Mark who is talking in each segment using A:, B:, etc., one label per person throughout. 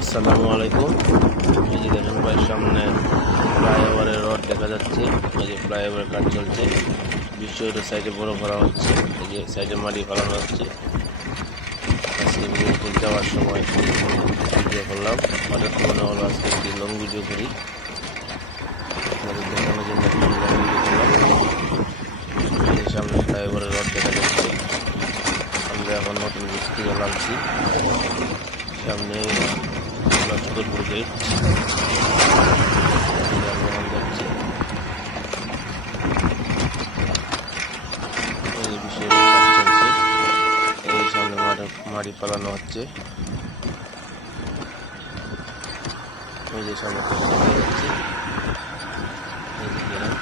A: আসসালামু আলাইকুম। এই যে দেখেন ভাই, সামনে ফ্লাইওভারের রড দেখা যাচ্ছে। এই যে ফ্লাইওভারের কাজ চলছে। বিশ্ব সাইডে বড় ভরা হচ্ছে। এই যে সাইডে মাটি ফেলানো হচ্ছে। আজকে বিদ্যুৎ যাওয়ার সময় ভিডিও করলাম। হঠাৎ মনে হলো আজকে একটি লং ভিডিও করি। দেখানোর জন্য ভিডিও সামনে ফ্লাইওভারের রড দেখা যাচ্ছে। আমরা এখন নতুন বৃষ্টি নামছি। সামনে সামনে মাঠে মাটি পালানো হচ্ছে এই যে সামনে যাচ্ছে এই যে গেলাম।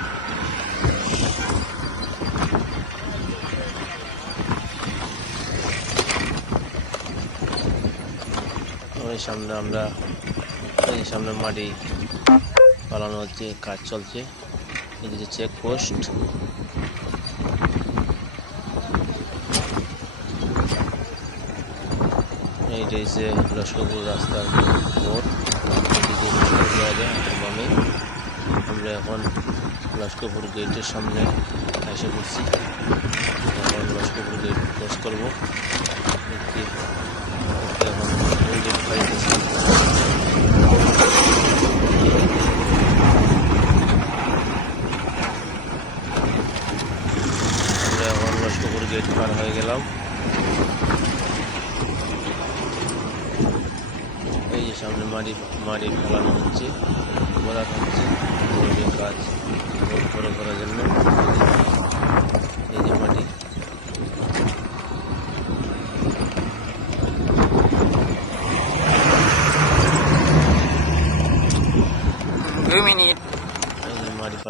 A: ওই সামনে আমরা, এই সামনে মাটি পালানো হচ্ছে, কাজ চলছে। এই যে চেক পোস্ট এইটা হচ্ছে লস্করপুর রাস্তার মোড়। এদিকে আর বামে আমরা এখন লস্করপুর গেটের সামনে এসে পড়ছি। এখন লস্করপুর গেট ক্রস করব। এখন ওই গেট পার হয়ে গেলাম এই যে সামনে মাটি মাটি ফেলানো হচ্ছে। বলা হচ্ছে কাজ। রোড বড়
B: illuminate